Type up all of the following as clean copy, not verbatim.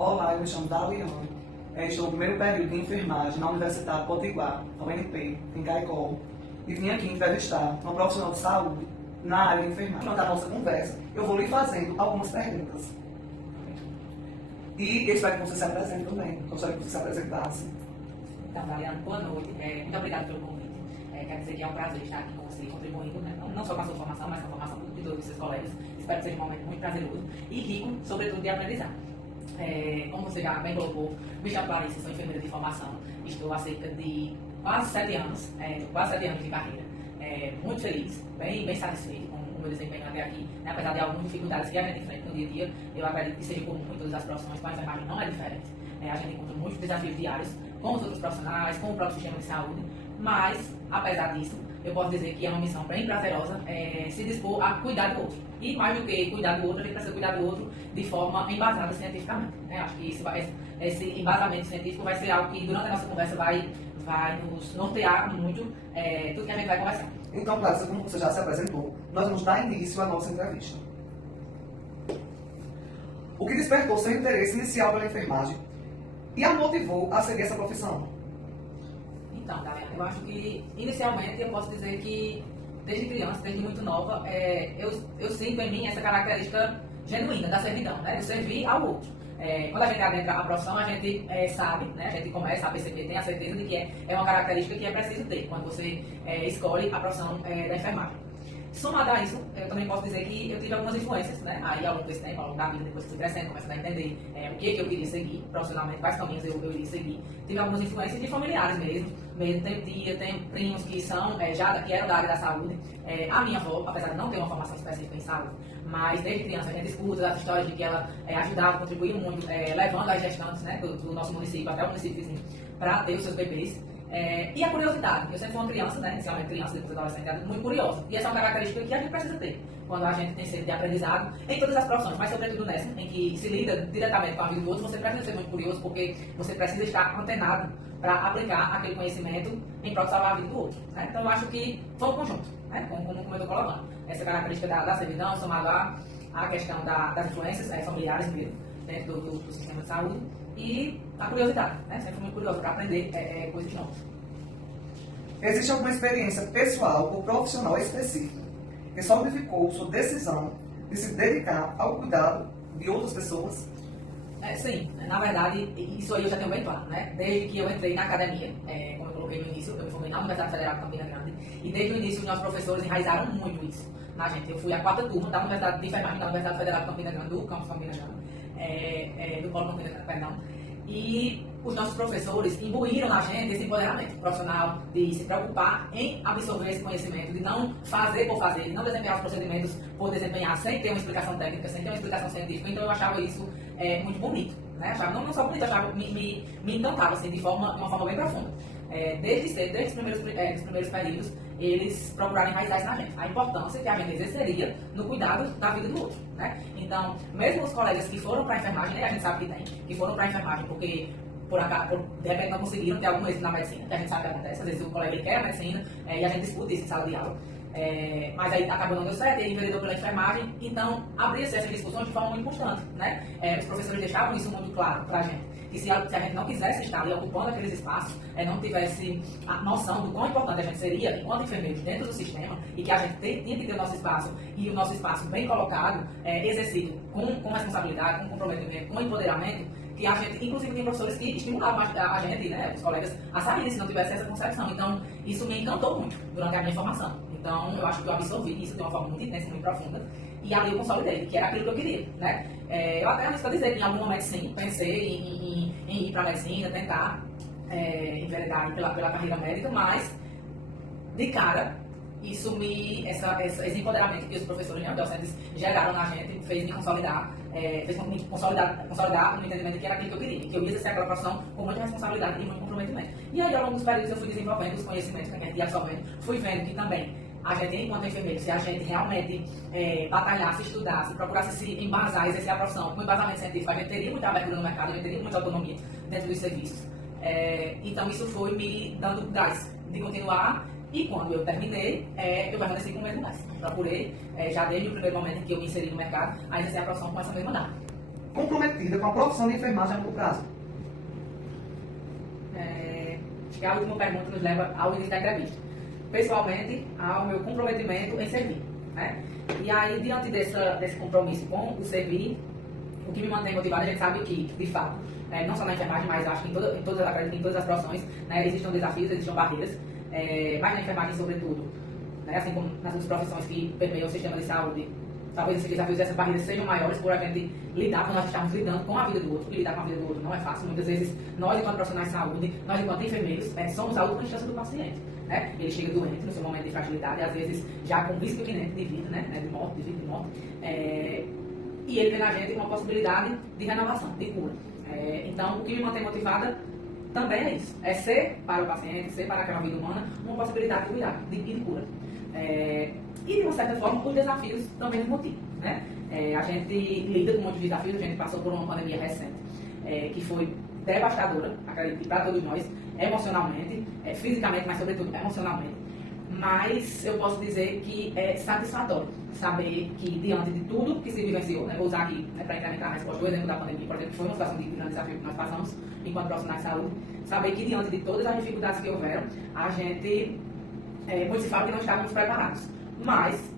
Olá, eu me chamo Daliane. Estou no primeiro período de enfermagem na Universidade Potiguar, na UNP, em Caicó. E vim aqui entrevistar uma profissional de saúde na área de enfermagem. Durante a nossa conversa, eu vou lhe fazendo algumas perguntas. E eu espero que você se apresente também. Gostaria que você se apresentasse. Então, Daliane, boa noite. Muito obrigada pelo convite. Quero dizer que é um prazer estar aqui com você, contribuindo, né? Não só com a sua formação, mas com a formação de todos os seus colegas. Espero que seja um momento muito prazeroso e rico, sobretudo, de aprendizado. Como você já bem colocou, me chamo Clarice, sou enfermeira de formação. Estou há cerca de quase 7 anos, de carreira. Muito feliz, bem satisfeito com o meu desempenho até aqui. Né? Apesar de algumas dificuldades que a gente enfrenta no dia a dia, eu acredito que seja comum em todas as profissões, mas a enfermagem não é diferente. A gente encontra muitos desafios diários com os outros profissionais, com o próprio sistema de saúde, mas, apesar disso, eu posso dizer que é uma missão bem prazerosa se dispor a cuidar do outro. E mais do que cuidar do outro, a gente precisa cuidar do outro de forma embasada cientificamente. Acho que esse embasamento científico vai ser algo que, durante a nossa conversa, vai nos nortear muito tudo que a gente vai conversar. Então, Clarissa, como você já se apresentou, nós vamos dar início à nossa entrevista. O que despertou seu interesse inicial pela enfermagem e a motivou a seguir essa profissão? Então, Daliane, eu acho que, inicialmente, eu posso dizer que, desde criança, desde muito nova, eu sinto em mim essa característica genuína da servidão, né? De servir ao outro. Quando a gente adentra a profissão, a gente sabe, né? A gente começa a perceber, tem a certeza de que é uma característica que é preciso ter quando você escolhe a profissão da enfermagem. Somado a isso, eu também posso dizer que eu tive algumas influências, né? Aí, ao longo desse tempo, ao longo da vida, depois que fui crescendo, começando a entender o que eu queria seguir profissionalmente, quais caminhos eu iria seguir. Tive algumas influências de familiares mesmo. Tem tia, tem primos que que eram da área da saúde. A minha avó, apesar de não ter uma formação específica em saúde, mas desde criança a gente escuta as histórias de que ela ajudava, contribuía muito, levando as gestantes, né, do nosso município até o município vizinho para ter os seus bebês. E a curiosidade. Eu sempre fui uma criança, né, inicialmente criança, depois adolescente, muito curiosa. E essa é uma característica que a gente precisa ter quando a gente tem sede de aprendizado em todas as profissões, mas sobretudo nessa, em que se lida diretamente com a vida do outro, você precisa ser muito curioso, porque você precisa estar antenado para aplicar aquele conhecimento em prol de salvar a vida do outro. Né? Então eu acho que foi um conjunto, né, como eu estou colocando. Essa característica da servidão, somada à questão das influências familiares mesmo, dentro do sistema de saúde, e a curiosidade, né? Sempre fui muito curioso para aprender coisas novas. Existe alguma experiência pessoal ou profissional específica que solidificou sua decisão de se dedicar ao cuidado de outras pessoas? Sim, na verdade, isso aí eu já tenho bem claro, né? Desde que eu entrei na academia, como eu coloquei no início, eu me formei na Universidade Federal de Campina Grande, e desde o início os nossos professores enraizaram muito isso na gente. Eu fui a 4ª turma da Universidade de Enfermagem da Universidade Federal de Campina Grande, do campus Campina Grande, do Polo Campina Grande, perdão. E os nossos professores imbuíram na gente esse empoderamento profissional de se preocupar em absorver esse conhecimento, de não fazer por fazer, de não desempenhar os procedimentos por desempenhar sem ter uma explicação técnica, sem ter uma explicação científica. Então eu achava isso muito bonito, né? Achava, não só bonito, achava, me encantava assim, de uma forma bem profunda. Desde cedo, desde os primeiros períodos, eles procuraram enraizar isso na gente. A importância que a gente exerceria no cuidado da vida do outro, né? Então, mesmo os colegas que foram para a enfermagem, né, a gente sabe que tem, que foram para a enfermagem porque de repente não conseguiram ter algum êxito na medicina, que a gente sabe que acontece. Às vezes o colega ele quer a medicina e a gente discute isso em sala de aula. Mas aí acabou não deu certo, ele enveredou pela enfermagem, então abria-se essas discussões de forma muito constante, né? Os professores deixavam isso muito claro para a gente, que se a gente não quisesse estar ali ocupando aqueles espaços, não tivesse a noção do quão importante a gente seria enquanto enfermeiros dentro do sistema, e que a gente tinha que ter o nosso espaço, e o nosso espaço bem colocado, exercido com responsabilidade, com comprometimento, com empoderamento, que a gente, inclusive, tem professores que estimulavam a gente, né, os colegas, a sair se não tivesse essa concepção. Então, isso me encantou muito durante a minha formação. Então, eu acho que eu absorvi isso de uma forma muito intensa, muito profunda, e ali eu consolidei, que era aquilo que eu queria, né? Eu até arrisco dizer que em algum momento, sim, pensei em ir para a medicina, tentar enveredar pela carreira médica, mas, de cara, esse empoderamento que os professores docentes geraram na gente fez me consolidar, consolidar no entendimento que era aquilo que eu queria, que eu ia exercer aquela profissão com muita responsabilidade e muito comprometimento. E aí, ao longo dos períodos, eu fui desenvolvendo os conhecimentos que a gente ia absorvendo, fui vendo que também a gente, enquanto enfermeiro, se a gente realmente batalhasse, estudasse, procurasse se embasar, exercer a profissão com embasamento científico, a gente teria muita abertura no mercado, a gente teria muita autonomia dentro dos serviços. Então, isso foi me dando gás de continuar. E quando eu terminei, eu permaneci com o mesmo gás. Procurei, já desde o primeiro momento em que eu me inseri no mercado, a exercer a profissão com essa mesma data. comprometida com a profissão de enfermagem a longo prazo? Acho que a última pergunta nos leva ao início da entrevista. Pessoalmente, ao meu comprometimento em servir. Né? E aí, diante desse compromisso com o servir, o que me mantém motivado, a gente sabe que, de fato, não só na enfermagem, mas acho que em todas as profissões, né, existem desafios, existem barreiras, mas na enfermagem, sobretudo, né, assim como nas outras profissões que permeiam o sistema de saúde, talvez esses desafios e essas barreiras sejam maiores por a gente lidar, quando nós estamos lidando com a vida do outro, e lidar com a vida do outro não é fácil. Muitas vezes, nós, enquanto profissionais de saúde, nós, enquanto enfermeiros, somos a última instância do paciente. Né? Ele chega doente no seu momento de fragilidade, às vezes já com risco iminente de vida, né? De morte, de vida e morte. E ele vê na gente uma possibilidade de renovação, de cura. Então, o que me mantém motivada também é isso. É ser para o paciente, ser para aquela vida humana, uma possibilidade de cuidar, de cura. E, de uma certa forma, os desafios também nos motivam. Né? A gente lida com muitos desafios, a gente passou por uma pandemia recente, que foi devastadora, acredito que para todos nós, emocionalmente, fisicamente, mas sobretudo emocionalmente. Mas eu posso dizer que é satisfatório saber que, diante de tudo que se vivenciou, né, vou usar aqui, né, para incrementar a resposta, o exemplo da pandemia, por exemplo, que foi uma situação de grande desafio que nós passamos enquanto profissionais de saúde, saber que, diante de todas as dificuldades que houveram, a gente, muito se fala que não estávamos preparados, mas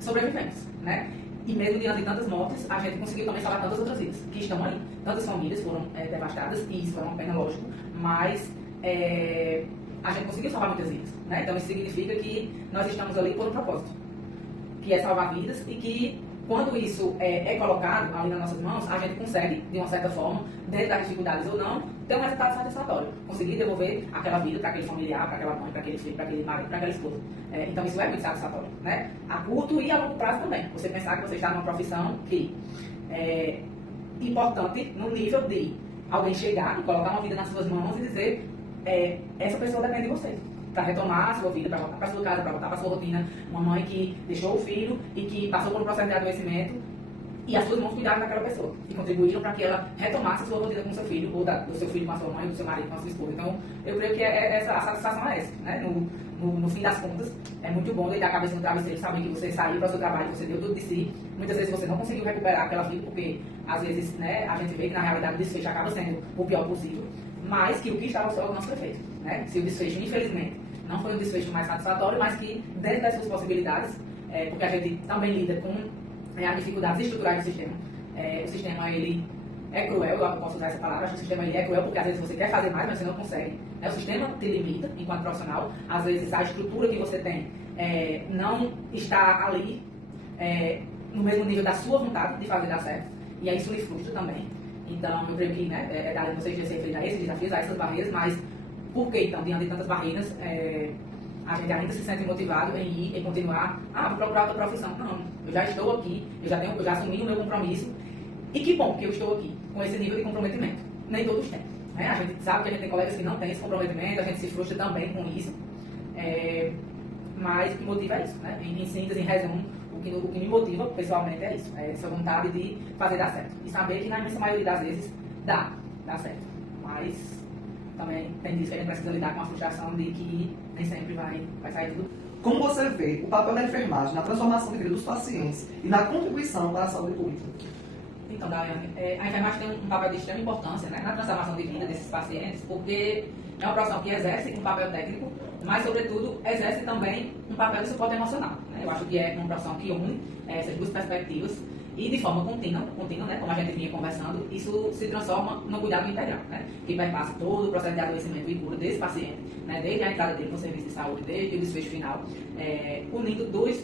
sobrevivemos, né? E mesmo diante de tantas mortes, a gente conseguiu também salvar tantas outras vidas que estão aí. Tantas famílias foram devastadas, e isso foi uma pena, lógico, mas a gente conseguiu salvar muitas vidas. Né? Então isso significa que nós estamos ali por um propósito, que é salvar vidas, e que quando isso é colocado ali nas nossas mãos, a gente consegue, de uma certa forma, dentro das dificuldades ou não, ter um resultado satisfatório. Conseguir devolver aquela vida para aquele familiar, para aquela mãe, para aquele filho, para aquele marido, para aquela esposa. Então isso é muito satisfatório. Né? A curto e a longo prazo também. Você pensar que você está numa profissão que é importante no nível de alguém chegar e colocar uma vida nas suas mãos e dizer essa pessoa depende de você. Para retomar a sua vida, para voltar para a sua casa, para voltar para a sua rotina. Uma mãe que deixou o filho e que passou por um processo de adoecimento, e as suas mãos cuidaram daquela pessoa e contribuíram para que ela retomasse a sua rotina com o seu filho, ou do seu filho com a sua mãe, ou do seu marido com a sua esposa. Então, eu creio que a satisfação é essa. Né? No fim das contas, é muito bom deitar a cabeça no travesseiro, saber que você saiu para o seu trabalho, você deu tudo de si. Muitas vezes você não conseguiu recuperar aquela vida, porque às vezes, né, a gente vê que na realidade o desfecho acaba sendo o pior possível, mas que o que estava ao seu alcance foi feito. Né? Se o desfecho, infelizmente, não foi um desfecho mais satisfatório, mas que dentro das suas possibilidades, porque a gente também lida com as dificuldades estruturais do sistema. O sistema, ele é cruel, eu posso usar essa palavra, acho que o sistema ele é cruel porque às vezes você quer fazer mais, mas você não consegue. O sistema te limita enquanto profissional, às vezes a estrutura que você tem não está ali no mesmo nível da sua vontade de fazer dar certo, e aí isso lhe frustra também. Então, eu creio que é dado que vocês se referir a esses desafios, a essas barreiras, mas por que, então, diante de tantas barreiras, a gente ainda se sente motivado em ir e continuar, vou procurar outra profissão? Não, eu já estou aqui, eu já assumi o meu compromisso, e que bom que eu estou aqui, com esse nível de comprometimento. Nem todos têm. Né? A gente sabe que a gente tem colegas que não têm esse comprometimento, a gente se frustra também com isso, mas o que motiva é isso. Né? Em síntese, em resumo, o que me motiva pessoalmente é isso, essa vontade de fazer dar certo. E saber que na imensa maioria das vezes dá certo. Mas também tem disso que a gente precisa lidar com a frustração de que nem sempre vai sair tudo. Como você vê o papel da enfermagem na transformação de vida dos pacientes e na contribuição para a saúde pública? Então, Daiane, a enfermagem tem um papel de extrema importância, né, na transformação de vida desses pacientes, porque é uma profissão que exerce um papel técnico, mas, sobretudo, exerce também um papel de suporte emocional. Né? Eu acho que é uma profissão que une essas duas perspectivas e, de forma contínua, né, como a gente vinha conversando, isso se transforma no cuidado integral, né, que perpassa todo o processo de adoecimento e cura desse paciente, né, desde a entrada dele no serviço de saúde, desde o desfecho final, unindo dois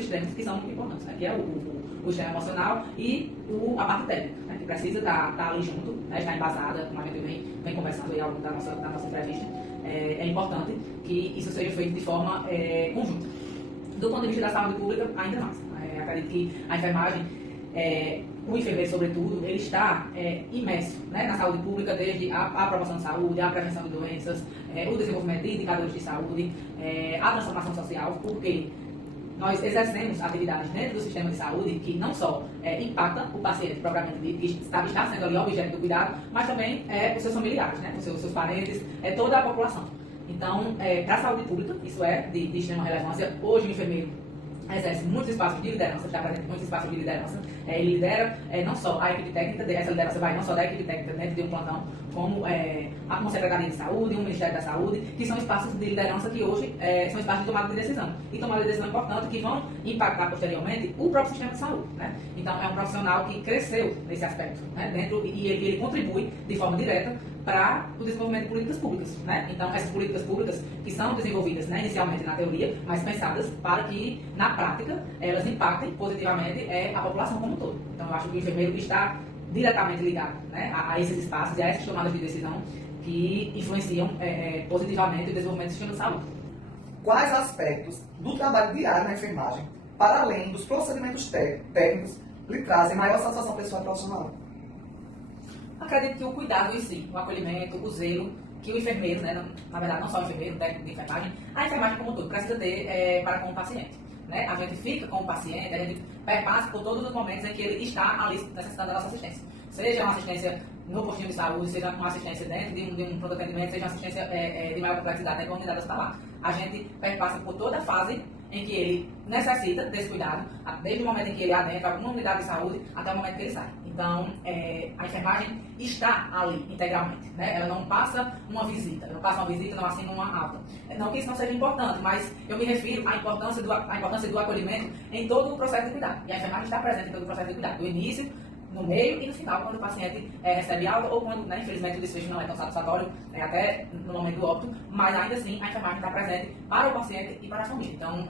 extremos que são muito importantes, né, que é o extremo emocional e a parte técnica, né, que precisa estar ali junto, né, estar embasada, como a gente vem conversando aí ao longo da nossa entrevista. É importante que isso seja feito de forma conjunta. Do ponto de vista da saúde pública, ainda mais. Acredito que a enfermagem, o enfermeiro, sobretudo, ele está imerso, né, na saúde pública, desde a promoção de saúde, a prevenção de doenças, o desenvolvimento de indicadores de saúde, a transformação social, porque nós exercemos atividades dentro do sistema de saúde que não só impacta o paciente propriamente dito, que está sendo ali objeto do cuidado, mas também os seus familiares, né, os seus parentes, toda a população. Então, para a saúde pública, isso é de extrema relevância. Hoje o enfermeiro exerce muitos espaços de liderança, está presente em muitos espaços de liderança. Ele lidera não só a equipe técnica, essa liderança vai não só da equipe técnica dentro de um plantão, como a Secretaria de Saúde, o Ministério da Saúde, que são espaços de liderança que hoje são espaços de tomada de decisão. E tomada de decisão importante que vão impactar posteriormente o próprio sistema de saúde. Né? Então, é um profissional que cresceu nesse aspecto, né? E ele contribui de forma direta para o desenvolvimento de políticas públicas. Né? Então, essas políticas públicas que são desenvolvidas, né, inicialmente na teoria, mas pensadas para que, na prática, elas impactem positivamente a população como um todo. Então, eu acho que o enfermeiro está diretamente ligado, né, a esses espaços e a essas tomadas de decisão que influenciam positivamente o desenvolvimento do sistema de saúde. Quais aspectos do trabalho diário na enfermagem, para além dos procedimentos técnicos, lhe trazem maior satisfação pessoal e profissional? Acredito que o cuidado em si, o acolhimento, o zelo que o enfermeiro, né, na verdade não só o enfermeiro, o técnico de enfermagem, a enfermagem como um todo precisa ter para com o paciente. Né? A gente fica com o paciente, a gente perpassa por todos os momentos em que ele está ali necessitando da nossa assistência. Seja uma assistência no postinho de saúde, seja uma assistência dentro de um pronto atendimento, seja uma assistência de maior complexidade dentro da unidade hospitalar. A gente perpassa por toda a fase em que ele necessita desse cuidado, desde o momento em que ele adentra alguma unidade de saúde até o momento que ele sai. Então, a enfermagem está ali integralmente. Né? Ela não passa uma visita, não assina uma alta. Não que isso não seja importante, mas eu me refiro à importância do acolhimento em todo o processo de cuidado. E a enfermagem está presente em todo o processo de cuidado, do início, no meio e no final, quando o paciente recebe alta ou quando, né, infelizmente, o desfecho não é tão satisfatório, até no momento do óbito, mas ainda assim a enfermagem está presente para o paciente e para a família. Então,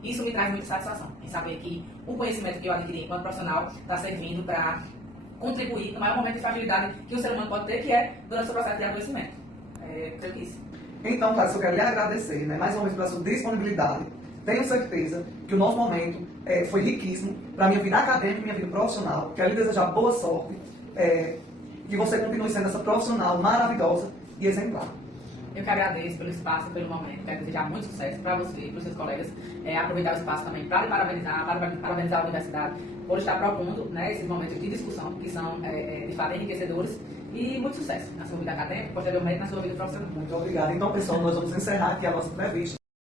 isso me traz muita satisfação, em saber que o conhecimento que eu adquiri enquanto profissional está servindo para contribuir no maior momento de fragilidade que o ser humano pode ter, que é durante o seu processo de adoecimento. Creio que isso. Então, Cláudio, eu quero lhe agradecer, né, mais uma vez pela sua disponibilidade. Tenho certeza que o nosso momento foi riquíssimo para a minha vida acadêmica e minha vida profissional. Quero lhe desejar boa sorte, que você continue sendo essa profissional maravilhosa e exemplar. Eu que agradeço pelo espaço, pelo momento. Quero desejar muito sucesso para você e para os seus colegas. Aproveitar o espaço também para parabenizar a universidade por estar propondo, né, esses momentos de discussão que são, de fato, enriquecedores. E muito sucesso na sua vida acadêmica, posteriormente na sua vida profissional. Muito obrigado. Então, pessoal, nós vamos encerrar aqui a nossa entrevista.